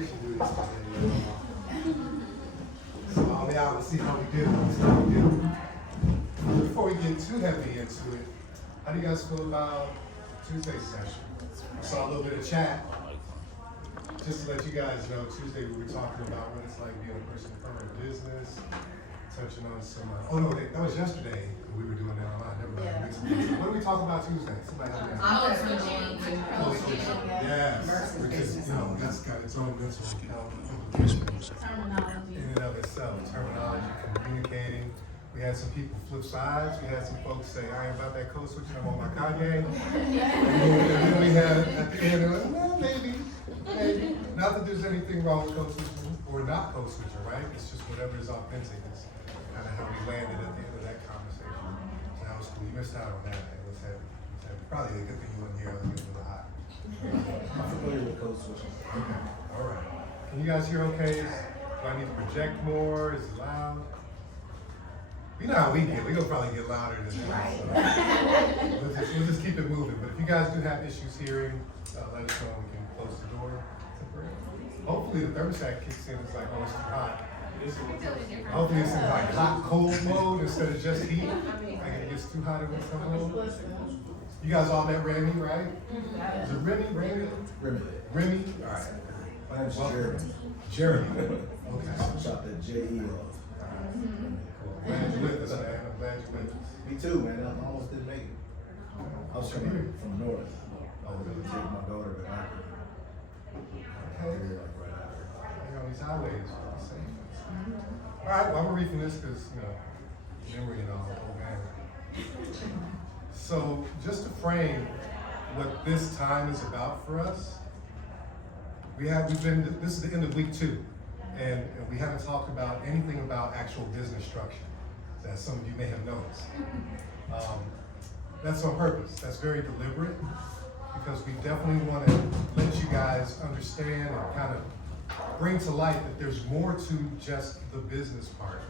inspiration duties today. So I'll be out and see how we do. Before we get too heavy into it, how do you guys feel about Tuesday's session? I saw a little bit of chat. Just to let you guys know, Tuesday we were talking about what it's like being a person in front of business, touching on some, oh no, that was yesterday. We were doing that online. Never mind. Yeah. What did we talk about Tuesday? Somebody help me out. Yes, because that's got its own mental implications in and of itself. Terminology, communicating. We had some people flip sides. We had some folks say, I ain't about that code switching, I'm on my Kanye. And then we had at the end, well, maybe. Not that there's anything wrong with code switching or not code switching, right? It's just whatever is authentic. It's kind of how we landed at the end of that conversation. So that was cool. You missed out on that, man. It was heavy. Probably a good thing you weren't here. I was getting a little hot. I'm familiar with code switching. Okay. All right. Can you guys hear okay? Do I need to project more? Is it loud? You know how we get. We're going to probably get louder than that. Right. So we'll just keep it moving. But if you guys do have issues hearing, let us know. We can close the door. Hopefully the thermostat kicks in. It's like, oh, it's too hot. Hopefully it's in like hot, cold mode instead of just heat. Like it gets too hot in one mode. You guys all met Remy, right? Is it Remy? Remy? All right. My name's Jeremy. Jeremy. Okay. Shot that J-E off. Glad you're with us, man. I'm glad you're with us. Me too, man. I almost didn't make it. I was coming from north. I was going to take my daughter to Akron. Okay. These highways are safe. All right, well, I'm gonna read from this because memory and all. Oh man. So just to frame what this time is about for us, this is the end of week 2, and we haven't talked about anything about actual business structure, as some of you may have noticed. That's on purpose. That's very deliberate because we definitely want to let you guys understand and kind of bring to light that there's more to just the business part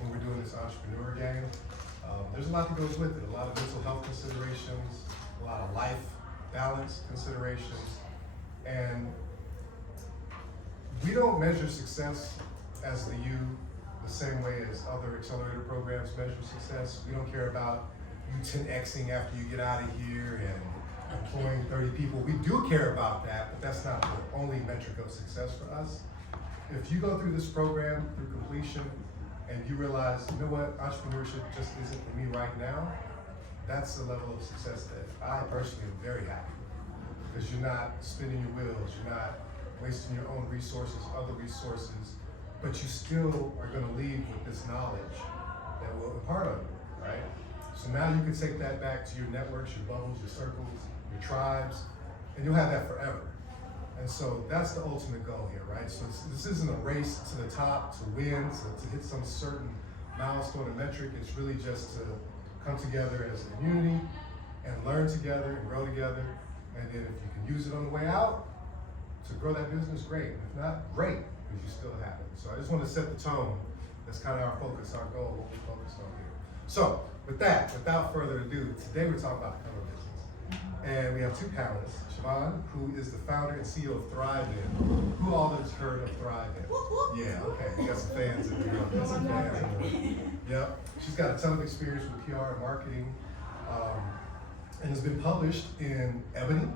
when we're doing this entrepreneur game. There's a lot that goes with it, a lot of mental health considerations, a lot of life balance considerations, and we don't measure success as the same way as other accelerator programs measure success. We don't care about you 10xing after you get out of here and employing 30 people. We do care about that, but that's not the only metric of success for us. If you go through this program through completion and you realize, you know what, entrepreneurship just isn't for me right now, that's the level of success that I personally am very happy with. Because you're not spinning your wheels, you're not wasting your own resources, other resources, but you still are gonna leave with this knowledge that will impart on you, right? So now you can take that back to your networks, your bubbles, your circles, your tribes, and you'll have that forever. And so that's the ultimate goal here, right? So this isn't a race to the top, to win, to hit some certain milestone or metric. It's really just to come together as a community and learn together and grow together. And then if you can use it on the way out to grow that business, great. And if not, great, because you still have it. So I just want to set the tone. That's kind of our focus, our goal, what we focus on here. So with that, without further ado, today we're talking about the cover business. And we have 2 panelists, Siobhan, who is the founder and CEO of Thrive In. Who all has heard of Thrive In? Yeah, okay, you got some fans in there. Got some fans in there. Yep, she's got a ton of experience with PR and marketing, and has been published in Ebony,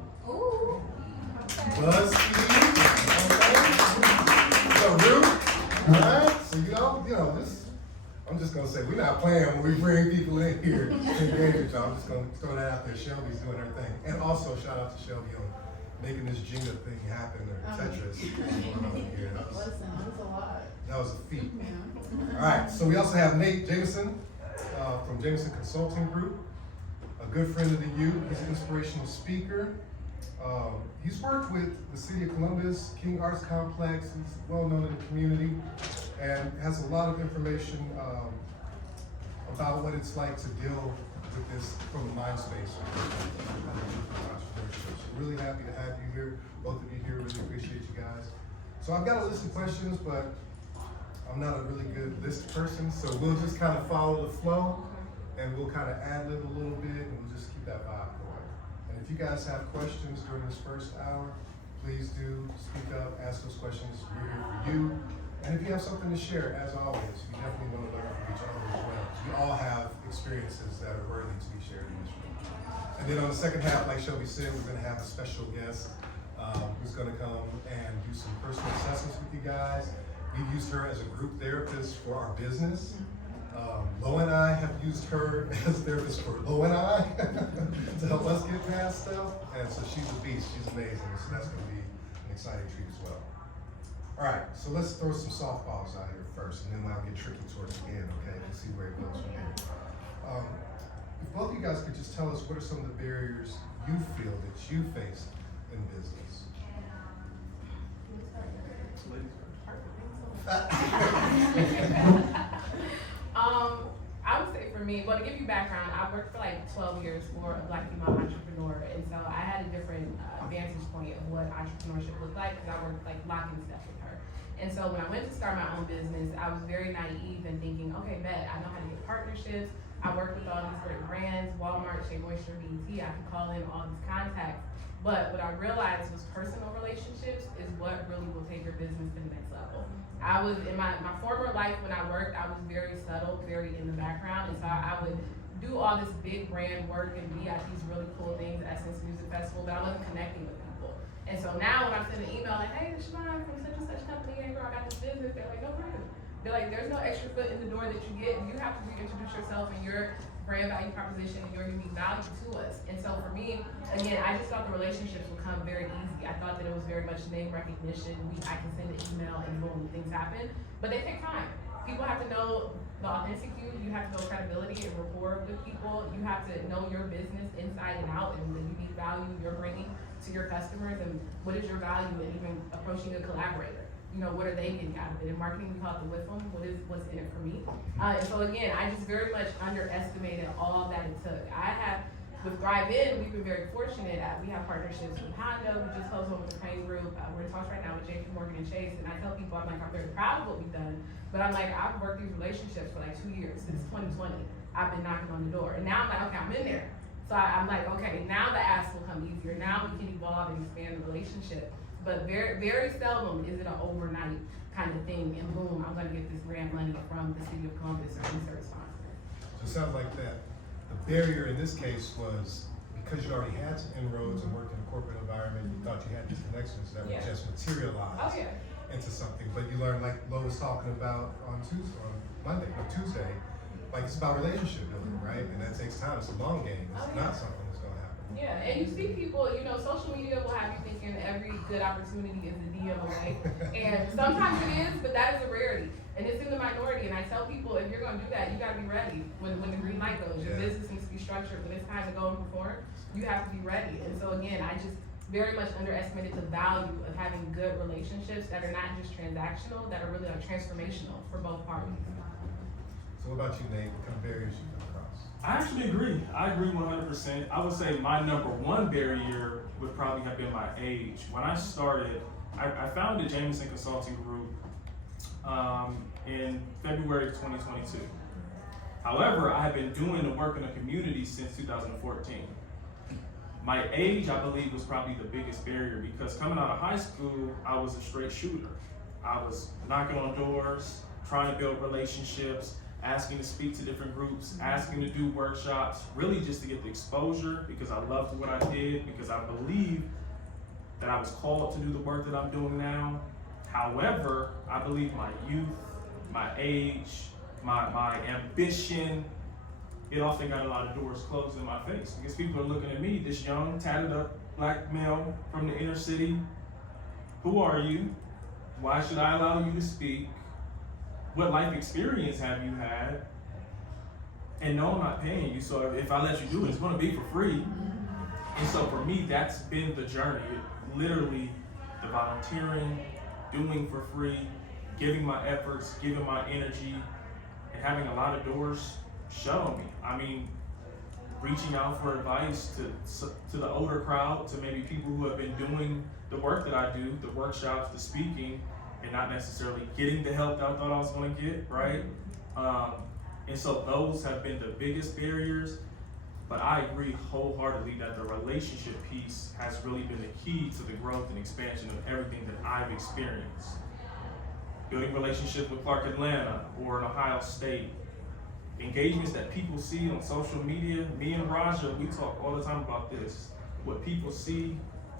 BuzzFeed, The Root, all right? So you know, this. I'm just gonna say, we're not playing when we bring people in here to engage with y'all. I'm just gonna throw that out there. Shelby's doing her thing. And also shout out to Shelby on making this Jenga thing happen, or Tetris going on here. That was a feat. All right, so we also have Nate Jameson from Jameson Consulting Group, a good friend of the U. He's an inspirational speaker. He's worked with the City of Columbus, King Arts Complex. He's well known in the community and has a lot of information about what it's like to deal with this from the mind space. So really happy to have you here, both of you here. Really appreciate you guys. So I've got a list of questions, but I'm not a really good list person, so we'll just kind of follow the flow and we'll kind of ad-lib a little bit and we'll just keep that vibe going. And if you guys have questions during this first hour, please do speak up, ask those questions. We're here for you. And if you have something to share, as always, we definitely want to learn from each other as well. We all have experiences that are worthy to be shared in this room. And then on the second half, like Shelby said, we're going to have a special guest who's going to come and do some personal assessments with you guys. We've used her as a group therapist for our business. Lo and I have used her as a therapist for Lo and I to help us get past stuff. And so she's a beast, she's amazing. So that's going to be an exciting treat as well. All right, so let's throw some softballs out here first, and then I'll get tricky towards the end, okay? And see where it goes from there. If both of you guys could just tell us what are some of the barriers you feel that you face in business? I would say for me, well, to give you background, I worked for like 12 years for a Black female entrepreneur, and so I had a different vantage point of what entrepreneurship looked like, because I worked like locking stuff with her. And so when I went to start my own business, I was very naive and thinking, okay, bet, I know how to get partnerships. I work with all these great brands, Walmart, Shea Moisture, BET, I can call in all these contacts. But what I realized was personal relationships is what really will take your business to the next level. I was, in my former life when I worked, I was very subtle, very in the background, and so I would do all this big brand work and be at these really cool things, Essence Music Festival, but I wasn't connecting with people. And so now when I send an email like, hey, this is Siobhan from such and such company, hey girl, I got this business, they're like, no problem. They're like, there's no extra foot in the door that you get. You have to reintroduce yourself and your brand value proposition and your unique value to us. And so for me, again, I just thought the relationships would come very easy. I thought that it was very much name recognition. I can send an email and boom, things happen. But they take time. People have to know the authentic you. You have to know credibility and rapport with people. You have to know your business inside and out and the unique value you're bringing to your customers and what is your value in even approaching a collaborator. You know, what are they getting out of it? In marketing, we call it the WIFM, what's in it for me? And so again, I just very much underestimated all that it took. With Thrive In, we've been very fortunate we have partnerships with Honda, we just closed one with the Crane Group, we're in talks right now with JP Morgan and Chase, and I tell people, I'm very proud of what we've done, but I'm like, I've worked these relationships for like 2 years, since 2020, I've been knocking on the door, and now I'm like, okay, I'm in there. So I'm like, okay, now the ask will come easier, now we can evolve and expand the relationship. But very, very seldom is it an overnight kind of thing, and boom, I'm gonna get this grant money from the city of Columbus or insert sponsor. So it sounds like that. The barrier in this case was because you already had some inroads and worked in a corporate environment, you thought you had these connections that would just materialize into something. But you learned, like Lo was talking about on Tuesday, like it's about relationship building, right? And that takes time. It's a long game. It's not something that's gonna happen. Yeah, and you see people, social media will have you thinking every good opportunity is a DM away. And sometimes it is, but that is a rarity. And it's in the minority. And I tell people, if you're gonna do that, you gotta be ready when the green light goes. Your business needs to be structured. When it's time to go and perform, you have to be ready. And so again, I just very much underestimated the value of having good relationships that are not just transactional, that are really like transformational for both parties. So what about you, Nate? What kind of barriers you come across? I actually agree. I agree 100%. I would say my number one barrier would probably have been my age. When I started, I founded Jameson Consulting Group in February of 2022. However, I have been doing the work in the community since 2014. My age, I believe, was probably the biggest barrier because coming out of high school, I was a straight shooter. I was knocking on doors, trying to build relationships, asking to speak to different groups, asking to do workshops, really just to get the exposure because I loved what I did, because I believe that I was called to do the work that I'm doing now. However, I believe my youth, my age, my ambition, it often got a lot of doors closed in my face because people are looking at me, this young, tatted up Black male from the inner city. Who are you? Why should I allow you to speak? What life experience have you had? And no, I'm not paying you, so if I let you do it, it's gonna be for free. And so for me, that's been the journey. Literally, the volunteering, doing for free, giving my efforts, giving my energy, and having a lot of doors shut on me. I mean, reaching out for advice to the older crowd, to maybe people who have been doing the work that I do, the workshops, the speaking, and not necessarily getting the help that I thought I was going to get, right? And so those have been the biggest barriers. But I agree wholeheartedly that the relationship piece has really been the key to the growth and expansion of everything that I've experienced. Building relationships with Clark Atlanta or in Ohio State, engagements that people see on social media. Me and Raja, we talk all the time about this. What people see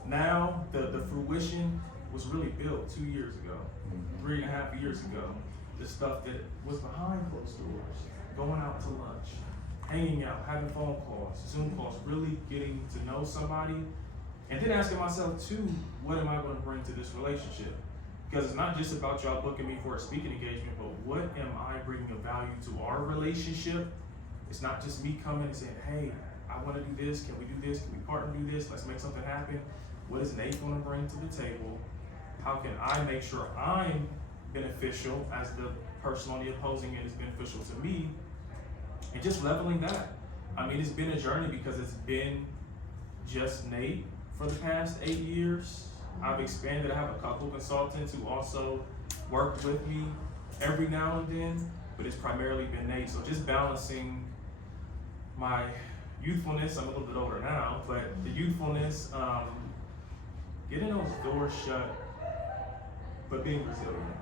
now, the fruition was really built 2 years ago, 3.5 years ago. The stuff that was behind closed doors, going out to lunch, hanging out, having phone calls, Zoom calls, really getting to know somebody, and then asking myself too, what am I going to bring to this relationship? Because it's not just about y'all booking me for a speaking engagement, but what am I bringing of value to our relationship? It's not just me coming and saying, hey, I want to do this, can we do this, can we partner do this, let's make something happen. What is Nate going to bring to the table? How can I make sure I'm beneficial as the person on the opposing end is beneficial to me? And just leveling that. I mean, it's been a journey because it's been just Nate for the past 8 years. I've expanded. I have a couple consultants who also work with me every now and then, but it's primarily been Nate. So just balancing my youthfulness, I'm a little bit older now, but the youthfulness, getting those doors shut, but being resilient.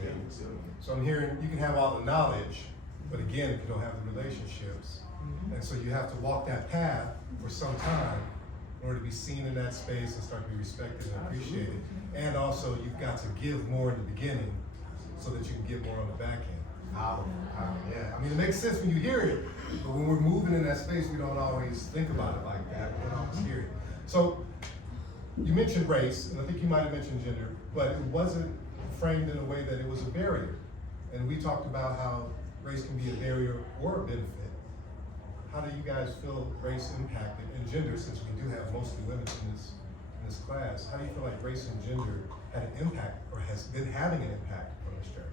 Being resilient. So I'm hearing you can have all the knowledge, but again, if you don't have the relationships, and so you have to walk that path for some time in order to be seen in that space and start to be respected and appreciated. And also, you've got to give more in the beginning so that you can get more on the back end. Yeah. I mean, it makes sense when you hear it, but when we're moving in that space, we don't always think about it like that. We don't always hear it. So you mentioned race, and I think you might have mentioned gender, but it wasn't framed in a way that it was a barrier. And we talked about how race can be a barrier or a benefit. How do you guys feel race impacted, and gender, since we do have mostly women in this class, how do you feel like race and gender had an impact or has been having an impact on this journey?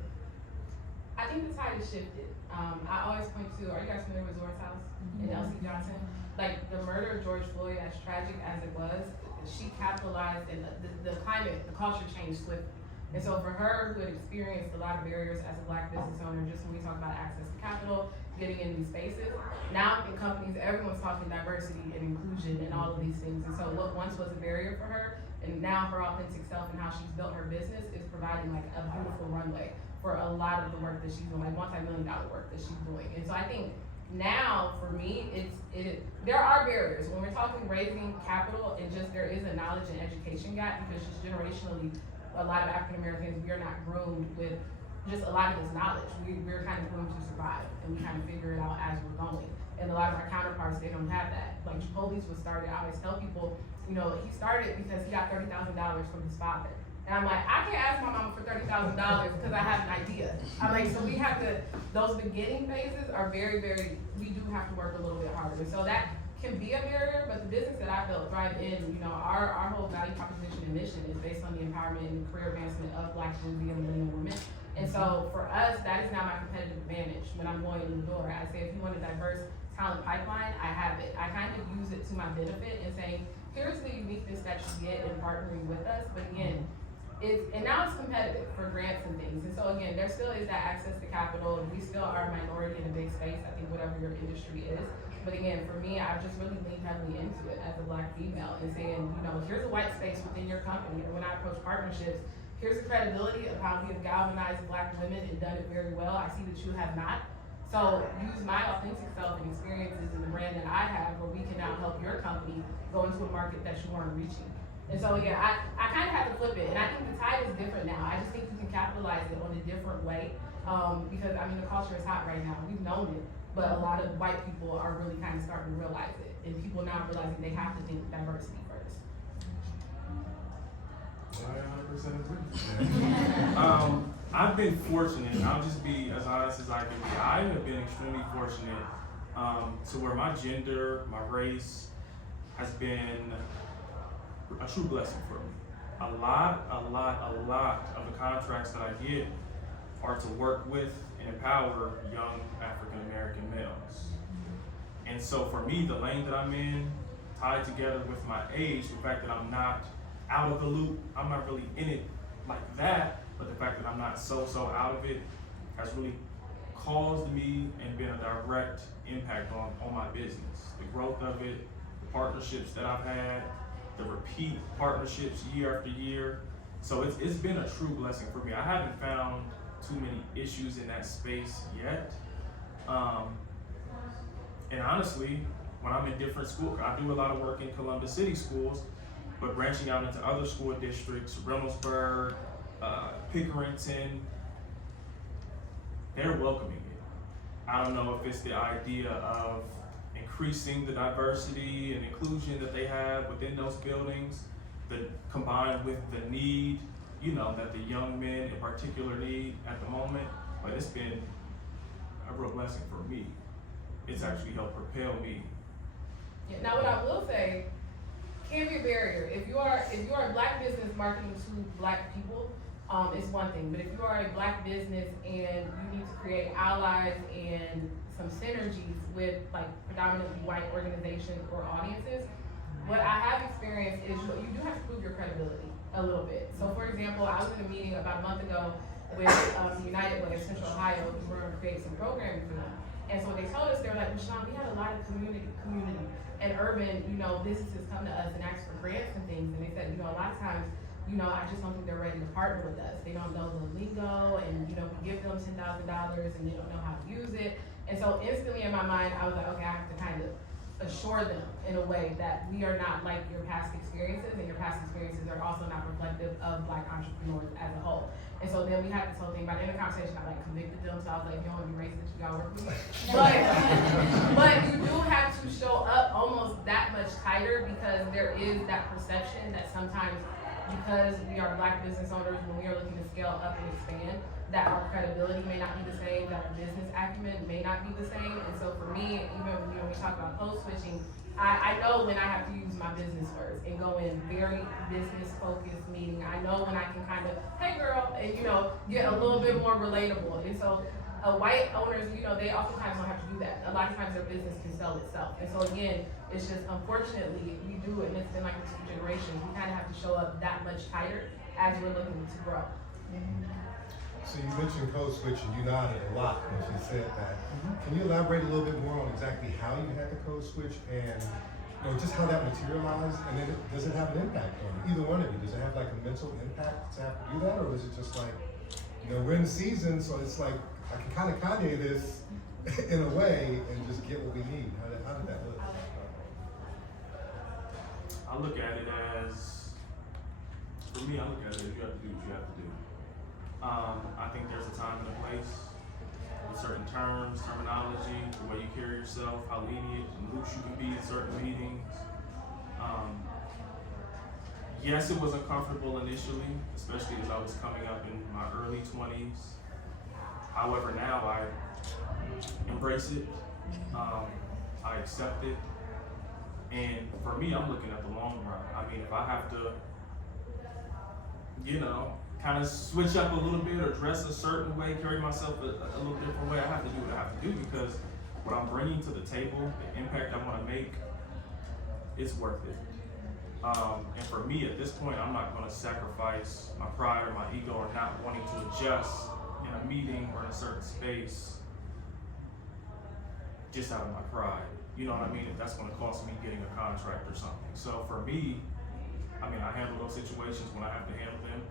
I think the tide has shifted. I always point to, are you guys familiar with Zora's House and Elsie Johnson? Like the murder of George Floyd, as tragic as it was, she capitalized and the climate, the culture changed swiftly. And so for her, who had experienced a lot of barriers as a Black business owner, just when we talk about access to capital, getting in these spaces, now in companies, everyone's talking diversity and inclusion and all of these things. And so what once was a barrier for her, and now her authentic self and how she's built her business is providing like a beautiful runway for a lot of the work that she's doing, like multi-million-dollar work that she's doing. And so I think now for me, there are barriers. When we're talking raising capital, and just there is a knowledge and education gap because just generationally, a lot of African Americans, we are not groomed with just a lot of this knowledge. We're kind of groomed to survive, and we kind of figure it out as we're going. And a lot of our counterparts, they don't have that. Like Chipotle's was started, I always tell people, you know, he started because he got $30,000 from his father. And I'm like, I can't ask my mama for $30,000 because I have an idea. I'm like, so we have to, those beginning phases are very, very, we do have to work a little bit harder. So that can be a barrier, but the business that I built, Thrive In, you know, our whole value proposition and mission is based on the empowerment and career advancement of Black, Gen Z, and millennial women. And so for us, that is now my competitive advantage when I'm going in the door. I say, if you want a diverse talent pipeline, I have it. I kind of use it to my benefit and saying, here's the uniqueness that you get in partnering with us. But again, and now it's competitive for grants and things. And so again, there still is that access to capital. We still are a minority in a big space, I think whatever your industry is. But again, for me, I've just really leaned heavily into it as a Black female and saying, you know, here's a white space within your company. And when I approach partnerships, here's the credibility of how we have galvanized Black women and done it very well. I see that you have not. So use my authentic self and experiences in the brand that I have where we can now help your company go into a market that you weren't reaching. And so again, I kind of have to flip it. And I think the tide is different now. I just think we can capitalize it on a different way because, I mean, the culture is hot right now. We've known it. But a lot of white people are really kind of starting to realize it. And people now realizing they have to think diversity first. I 100% agree. I've been fortunate, and I'll just be as honest as I can be. I have been extremely fortunate to where my gender, my race has been a true blessing for me. A lot of the contracts that I get are to work with and empower young African American males. And so for me, the lane that I'm in, tied together with my age, the fact that I'm not out of the loop, I'm not really in it like that, but the fact that I'm not so out of it has really caused me and been a direct impact on my business. The growth of it, the partnerships that I've had, the repeat partnerships year after year. So it's been a true blessing for me. I haven't found too many issues in that space yet. And honestly, when I'm in different schools, I do a lot of work in Columbus City schools, but branching out into other school districts, Reynoldsburg, Pickerington, they're welcoming it. I don't know if it's the idea of increasing the diversity and inclusion that they have within those buildings, that combined with the need, that the young men in particular need at the moment, but it's been a real blessing for me. It's actually helped propel me. Yeah, now what I will say can be a barrier. If you are a black business marketing to black people, it's one thing. But if you are a black business and you need to create allies and some synergies with like predominantly white organizations or audiences, what I have experienced is you do have to prove your credibility a little bit. So for example, I was in a meeting about a month ago with United Way of Central Ohio, because we're going to create some programming for them. And so they told us, they were like, Rashawn, we had a lot of community and urban, businesses come to us and ask for grants and things. And they said, a lot of times, I just don't think they're ready to partner with us. They don't know the lingo, and we give them $10,000 and they don't know how to use it. And so instantly in my mind, I was like, okay, I have to kind of assure them in a way that we are not like your past experiences, and your past experiences are also not reflective of black entrepreneurs as a whole. And so then we had this whole thing. By the end of the conversation, I convicted them. So I was like, if you don't want to be racist, you gotta work with me. But you do have to show up almost that much tighter, because there is that perception that sometimes, because we are black business owners, when we are looking to scale up and expand, that our credibility may not be the same, that our business acumen may not be the same. And so for me, even when we talk about code switching, I know when I have to use my business words and go in very business focused meeting. I know when I can kind of, hey girl, and get a little bit more relatable. And so white owners, they oftentimes don't have to do that. A lot of times their business can sell itself. And so again, it's just unfortunately we do it, and it's been like this for generations. We kind of have to show up that much tighter as we're looking to grow. So you mentioned code switch, and you nodded a lot when you said that. Can you elaborate a little bit more on exactly how you had the code switch, and just how that materialized, and then does it have an impact on you? Either one of you, does it have like a mental impact to have to do that, or is it just like, we're in season, so it's like I can kind of Kanye this in a way and just get what we need. How did that look? I look at it as, for me, I look at it as you have to do what you have to do. I think there's a time and a place with certain terms, terminology, the way you carry yourself, how lenient and loose you can be in certain meetings. Yes, it was uncomfortable initially, especially as I was coming up in my early 20s. However, now I embrace it, I accept it, and for me, I'm looking at the long run. I mean, if I have to, kind of switch up a little bit or dress a certain way, carry myself a little different way, I have to do what I have to do, because what I'm bringing to the table, the impact I want to make, it's worth it. And for me, at this point, I'm not going to sacrifice my pride or my ego or not wanting to adjust in a meeting or in a certain space just out of my pride. You know what I mean? If that's going to cost me getting a contract or something. So for me, I handle those situations when I have to handle them.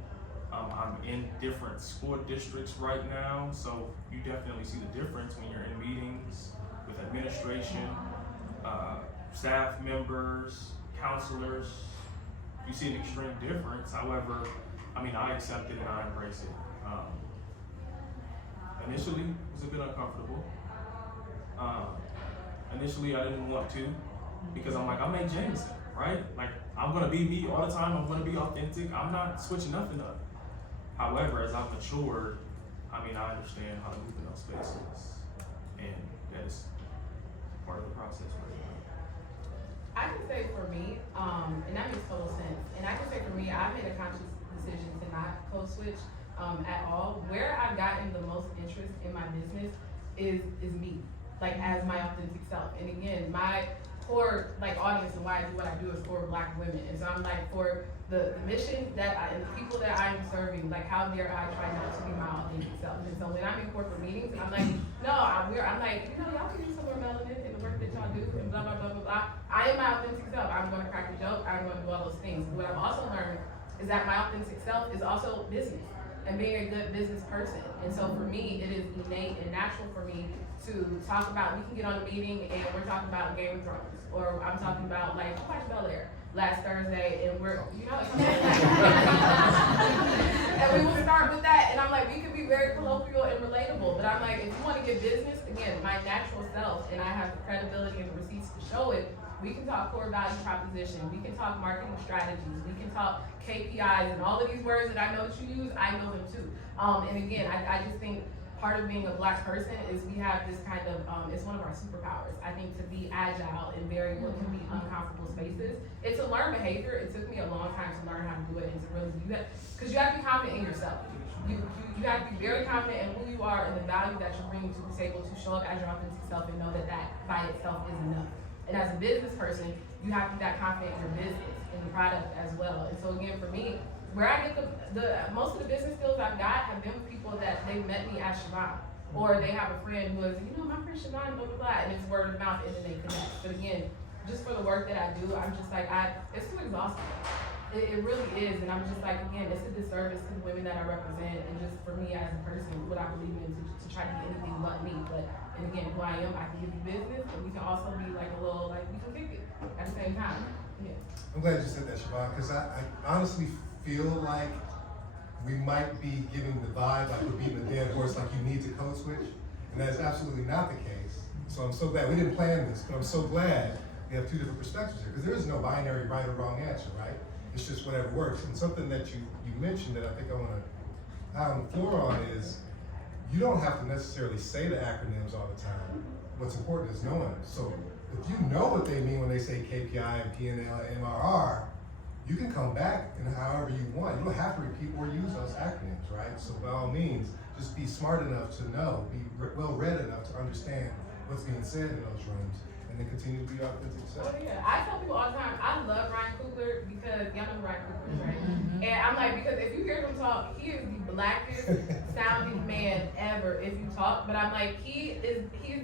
I'm in different school districts right now, so you definitely see the difference when you're in meetings with administration, staff members, counselors. You see an extreme difference. However, I accept it and I embrace it. Initially, it was a bit uncomfortable. Initially, I didn't want to, because I'm like, I'm Nate Jameson, right? Like, I'm gonna be me all the time. I'm gonna be authentic. I'm not switching nothing up. However, as I've matured, I understand how to move in those spaces, and that is part of the process right now. I can say for me, and that makes total sense. And I can say for me, I've made a conscious decision to not code switch at all. Where I've gotten the most interest in my business is me, like as my authentic self. And again, my core like audience and why I do what I do is for Black women. And so I'm like, for the mission and the people that I am serving, like how dare I try not to be my authentic self. And so when I'm in corporate meetings, I'm like, no, I'm like, y'all can use some more melanin in the work that y'all do and blah, blah, blah, blah, blah. I am my authentic self. I'm gonna crack a joke, I'm gonna do all those things. What I've also learned is that my authentic self is also business and being a good business person. And so for me, it is innate and natural for me to talk about, we can get on a meeting and we're talking about Game of Thrones, or I'm talking about like, I watched Bel Air last Thursday and we're, and we will start with that, and I'm like, we could be very colloquial and relatable, but I'm like, if you wanna get business, again, my natural self, and I have the credibility and the receipts to show it, we can talk core value proposition, we can talk marketing strategies, we can talk KPIs, and all of these words that I know that you use, I know them too. And again, I just think part of being a Black person is we have this kind of, it's one of our superpowers. I think to be agile in very what can be uncomfortable spaces. It's a learned behavior. It took me a long time to learn how to do it and to really do that. Because you have to be confident in yourself. You have to be very confident in who you are and the value that you're bringing to the table to show up as your authentic self and know that that by itself is enough. And as a business person, you have to be that confident in your business, in the product as well. And so again, for me, where I get the most of the business skills I've got have been with people that they met me as Siobhan. Or they have a friend who is, my friend Siobhan, blah, blah, blah, and it's word of mouth and then they connect. But again, just for the work that I do, I'm just like, it's too exhausting. It really is, and I'm just like, again, it's a disservice to the women that I represent, and just for me as a person, what I believe in to try to be anything but me. But, and again, who I am, I can give you business, but we can also be like a little, like, we can kick it at the same time. Yeah. I'm glad you said that, Siobhan, because I honestly feel like we might be giving the vibe like we're beating a dead horse, like you need to code switch, and that is absolutely not the case. So I'm so glad, we didn't plan this, but I'm so glad we have two different perspectives here, because there is no binary right or wrong answer, right? It's just whatever works. And something that you mentioned that I think I want to out on the floor on is, you don't have to necessarily say the acronyms all the time. What's important is knowing them. So if you know what they mean when they say KPI and P&L and MRR, you can come back and however you want. You don't have to repeat or use those acronyms, right? So by all means, just be smart enough to know, be well read enough to understand what's being said in those rooms, and then continue to be your authentic self. Oh yeah, I tell people all the time, I love Ryan Coogler because, y'all know who Ryan Coogler is, right? And I'm like, because if you hear him talk, he is the blackest sounding man ever if you talk, but I'm like, he's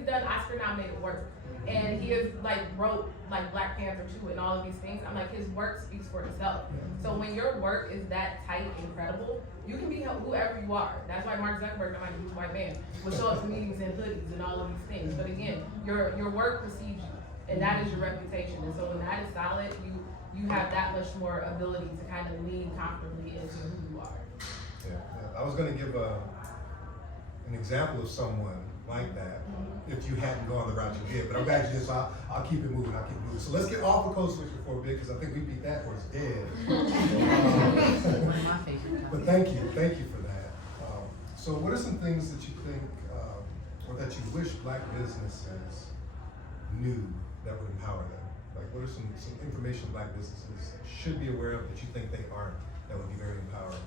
done Oscar nominated work. And he has like wrote like Black Panther 2 and all of these things. I'm like, his work speaks for itself. So when your work is that tight and credible, you can be whoever you are. That's why Mark Zuckerberg, I'm like, he's a white man, will show up to meetings in hoodies and all of these things. But again, your work precedes you, and that is your reputation. And so when that is solid, you have that much more ability to kind of lean comfortably into who you are. Yeah. I was going to give an example of someone like that, if you hadn't gone the route you did. But I'm glad you did, so I'll keep it moving, So let's get off the code switch for a bit, because I think we beat that horse dead. One of my favorite But topics. thank you for that. So what are some things that you think, or that you wish Black businesses knew that would empower them? Like, what are some information Black businesses should be aware of that you think they aren't, that would be very empowering?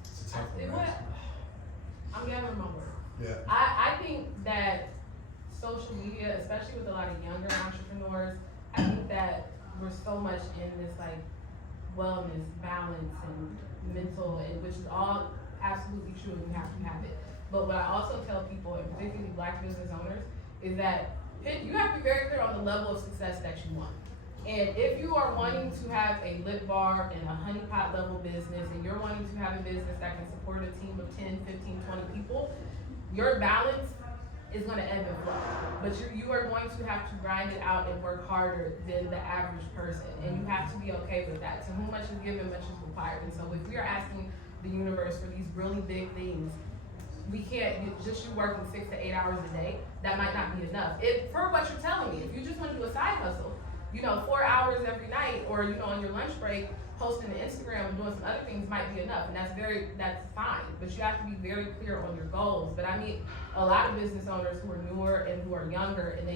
It's a tough one, right? I'm gathering my word. Yeah. I think that social media, especially with a lot of younger entrepreneurs, I think that we're so much in this like wellness, balance, and mental, and which is all absolutely true, and you have to have it. But what I also tell people, and particularly Black business owners, is that you have to be very clear on the level of success that you want. And if you are wanting to have a lit bar and a honeypot level business, and you're wanting to have a business that can support a team of 10, 15, 20 people, your balance is gonna ebb and flow. But you are going to have to grind it out and work harder than the average person. And you have to be okay with that. To whom much is given, much is required. And so if we are asking the universe for these really big things, we can't just you working 6 to 8 hours a day, that might not be enough. For what you're telling me, if you just wanna do a side hustle, 4 hours every night, or on your lunch break, posting to Instagram and doing some other things might be enough, and that's fine. But you have to be very clear on your goals. But I meet a lot of business owners who are newer and who are younger, and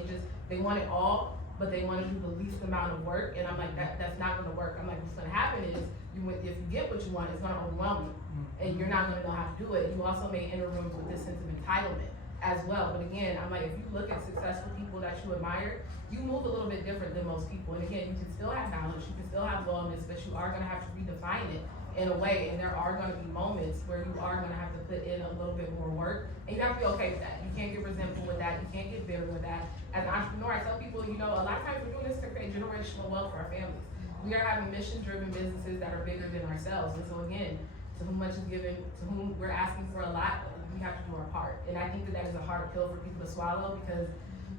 they want it all, but they want to do the least amount of work. And I'm like, that's not going to work. I'm like, what's going to happen is if you get what you want, it's going to overwhelm you, and you're not going to know how to do it. You also may enter rooms with this sense of entitlement as well. But again, I'm like, if you look at successful people that you admire, you move a little bit different than most people. And again, you can still have balance, you can still have wellness, but you are gonna have to redefine it in a way, and there are gonna be moments where you are gonna have to put in a little bit more work, and you have to be okay with that. You can't get resentful with that, you can't get bitter with that. As an entrepreneur, I tell people, you know, a lot of times we're doing this to create generational wealth for our families. We are having mission-driven businesses that are bigger than ourselves, and so again, to whom much is given, to whom we're asking for a lot, we have to do our part. And I think that that is a hard pill for people to swallow, because,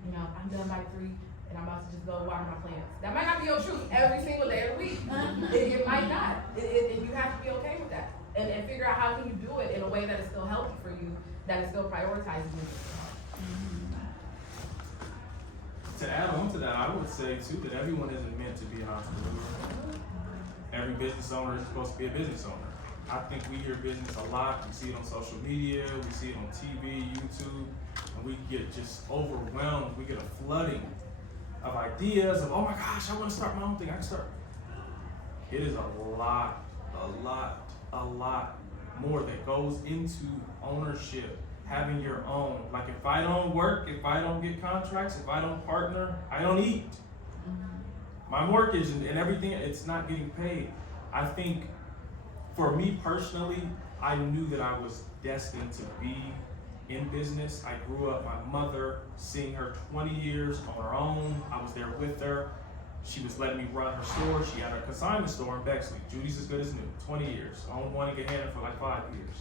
you know, I'm done by 3, and I'm about to just go water my plants. That might not be your truth every single day of the week. It might not, and you have to be okay with that. And figure out how can you do it in a way that is still healthy for you, that is still prioritizing you. To add on to that, I would say too that everyone isn't meant to be an entrepreneur. Every business owner is supposed to be a business owner. I think we hear business a lot. We see it on social media, we see it on TV, YouTube, and we get just overwhelmed. We get a flooding of ideas of, oh my gosh, I want to start my own thing. I can start. It is a lot more that goes into ownership, having your own. Like if I don't work, if I don't get contracts, if I don't partner, I don't eat. My mortgage and everything, it's not getting paid. I think for me personally, I knew that I was destined to be in business. I grew up, my mother, seeing her 20 years on her own. I was there with her. She was letting me run her store. She had a consignment store in Bexley. Judy's as good as new, 20 years. Owned one in Gahanna for like 5 years.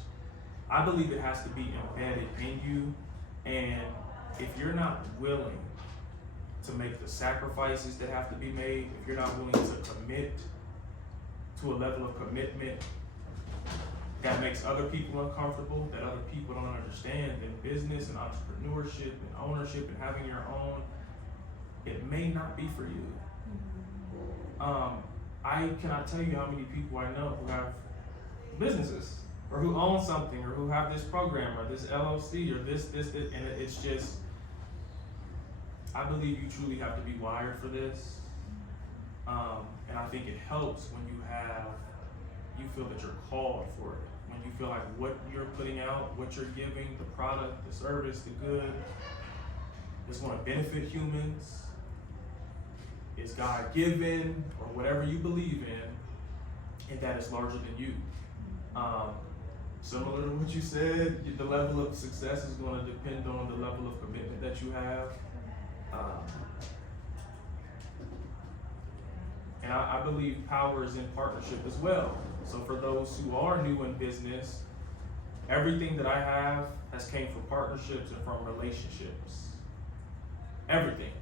I believe it has to be embedded in you. And if you're not willing to make the sacrifices that have to be made, if you're not willing to commit to a level of commitment that makes other people uncomfortable, that other people don't understand, then business and entrepreneurship and ownership and having your own, it may not be for you. I cannot tell you how many people I know who have businesses or who own something or who have this program or this LLC or this, and it's just, I believe you truly have to be wired for this. And I think it helps when you feel that you're called for it. When you feel like what you're putting out, what you're giving, the product, the service, the good, is going to benefit humans, is God-given, or whatever you believe in, and that is larger than you. Similar to what you said, the level of success is going to depend on the level of commitment that you have. And I believe power is in partnership as well. So for those who are new in business, everything that I have has came from partnerships and from relationships. Everything.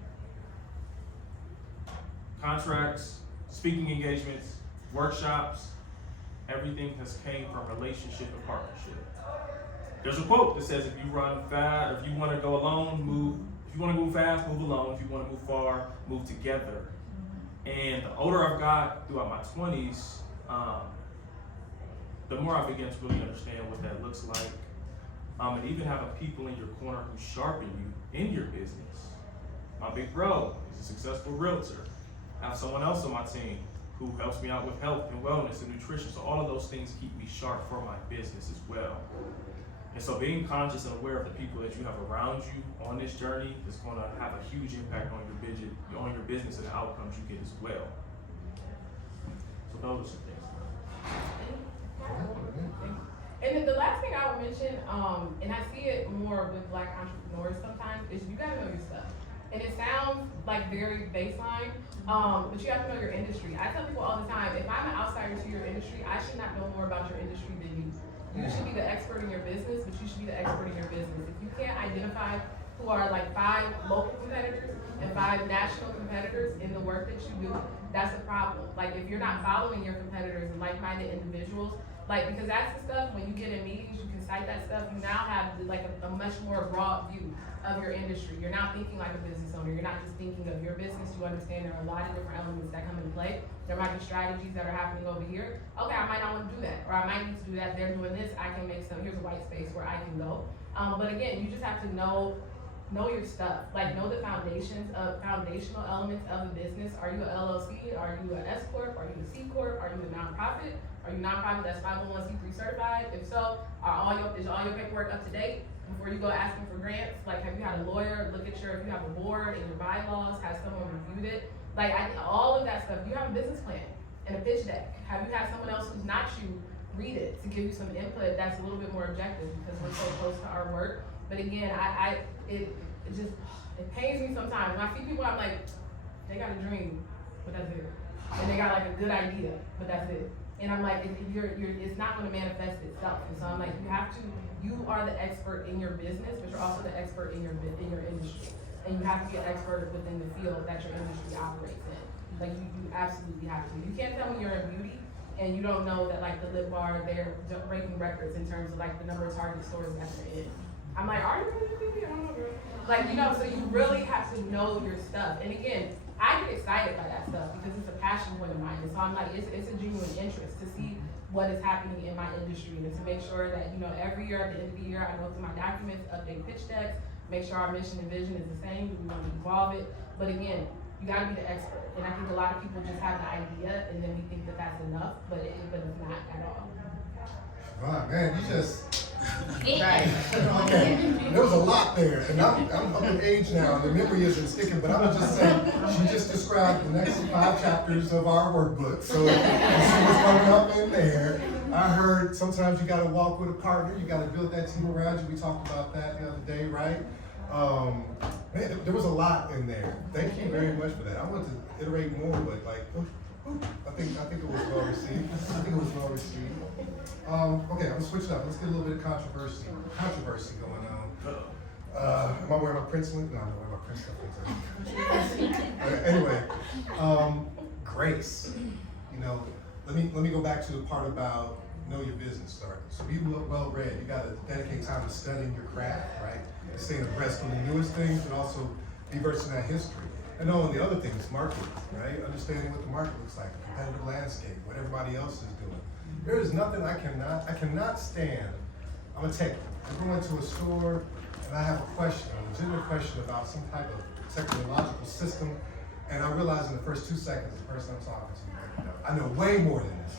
Contracts, speaking engagements, workshops, everything has came from relationship and partnership. There's a quote that says, if you run fast, if you want to go alone, move. If you want to move fast, move alone. If you want to move far, move together. And the older I've got throughout my 20s, the more I begin to really understand what that looks like. And even having people in your corner who sharpen you in your business. My big bro is a successful realtor. I have someone else on my team who helps me out with health and wellness and nutrition. So all of those things keep me sharp for my business as well. And so being conscious and aware of the people that you have around you on this journey is going to have a huge impact on your business and the outcomes you get as well. So those are some things. And then the last thing I would mention, and I see it more with Black entrepreneurs sometimes, is you gotta know your stuff. And it sounds like very baseline, but you have to know your industry. I tell people all the time, if I'm an outsider to your industry, I should not know more about your industry than you. You should be the expert in your business, but you should be the expert in your business. If you can't identify who are like 5 local competitors and 5 national competitors in the work that you do, that's a problem. Like if you're not following your competitors and like-minded individuals, like, because that's the stuff, when you get in meetings, you can cite that stuff, you now have like a much more broad view of your industry. You're not thinking like a business owner, you're not just thinking of your business, you understand there are a lot of different elements that come into play. There might be strategies that are happening over here. Okay, I might not want to do that, or I might need to do that, they're doing this, I can make some, here's a white space where I can go. But again, you just have to know know your stuff. Like, know the foundational elements of a business. Are you a LLC? Are you an S Corp? Are you a C Corp? Are you a nonprofit? Are you a nonprofit that's 501c3 certified? If so, is all your paperwork up to date? Before you go asking for grants, like, have you had a lawyer look at if you have a board and your bylaws, has someone reviewed it? Like, all of that stuff. Do you have a business plan and a pitch deck? Have you had someone else who's not you read it to give you some input that's a little bit more objective, because we're so close to our work? But again, it pains me sometimes. When I see people, I'm like, they got a dream, but that's it. And they got like a good idea, but that's it. And I'm like, it's not gonna manifest itself. And so I'm like, you are the expert in your business, but you're also the expert in your industry. And you have to be an expert within the field that your industry operates in. Like, you absolutely have to. You can't tell me you're in beauty and you don't know that, like, the Lip Bar, they're breaking records in terms of like the number of Target stores that they're in. I'm like, are you really in beauty? I don't know, girl. Like, so you really have to know your stuff. And again, I get excited by that stuff because it's a passion point of mine. And so I'm like, it's a genuine interest to see what is happening in my industry and to make sure that, every year at the end of the year, I go through my documents, update pitch decks, make sure our mission and vision is the same. We want to evolve it. But again, you got to be the expert. And I think a lot of people just have the idea and then we think that that's enough, but it's not at all. Wow, man, you just. Right. Okay, there was a lot there, and I'm up in age now, and the memory isn't sticking, but I'm gonna just say, she just described the next 5 chapters of our workbook, so you see what's coming up in there. I heard sometimes you gotta walk with a partner, you gotta build that team around you. We talked about that the other day, right? Man, there was a lot in there. Thank you very much for that. I want to iterate more, but like, I think it was well received. Okay, I'm gonna switch it up. Let's get a little bit of controversy going on. Am I wearing my Prince link? No, I'm not wearing my Prince link. Anyway, grace. Let me go back to the part about know your business. Sorry. So be well read. You got to dedicate time to studying your craft, right? Staying abreast on the newest things, but also be versed in that history. And knowing the other things, marketing, right? Understanding what the market looks like, the competitive landscape, what everybody else is doing. There is nothing I cannot stand. I'm a techie. If I went to a store and I have a question, a legitimate question about some type of technological system, and I realize in the first 2 seconds the person I'm talking to, I know way more than this,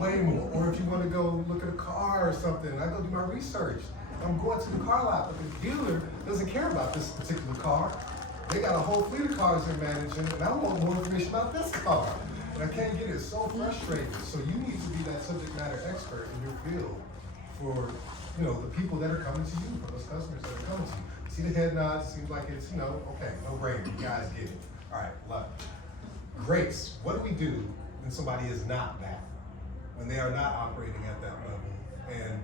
way more. Or if you want to go look at a car or something, I go do my research. I'm going to the car lot, but the dealer doesn't care about this particular car. They got a whole fleet of cars they're managing, and I want more information about this car. And I can't get it. It's so frustrating. So you need to be that subject matter expert in your field for, the people that are coming to you, for those customers that are coming to you. See the head nods, seems like it's, okay, no brainer. You guys get it. All right, love it. Grace. What do we do when somebody is not that? When they are not operating at that level? And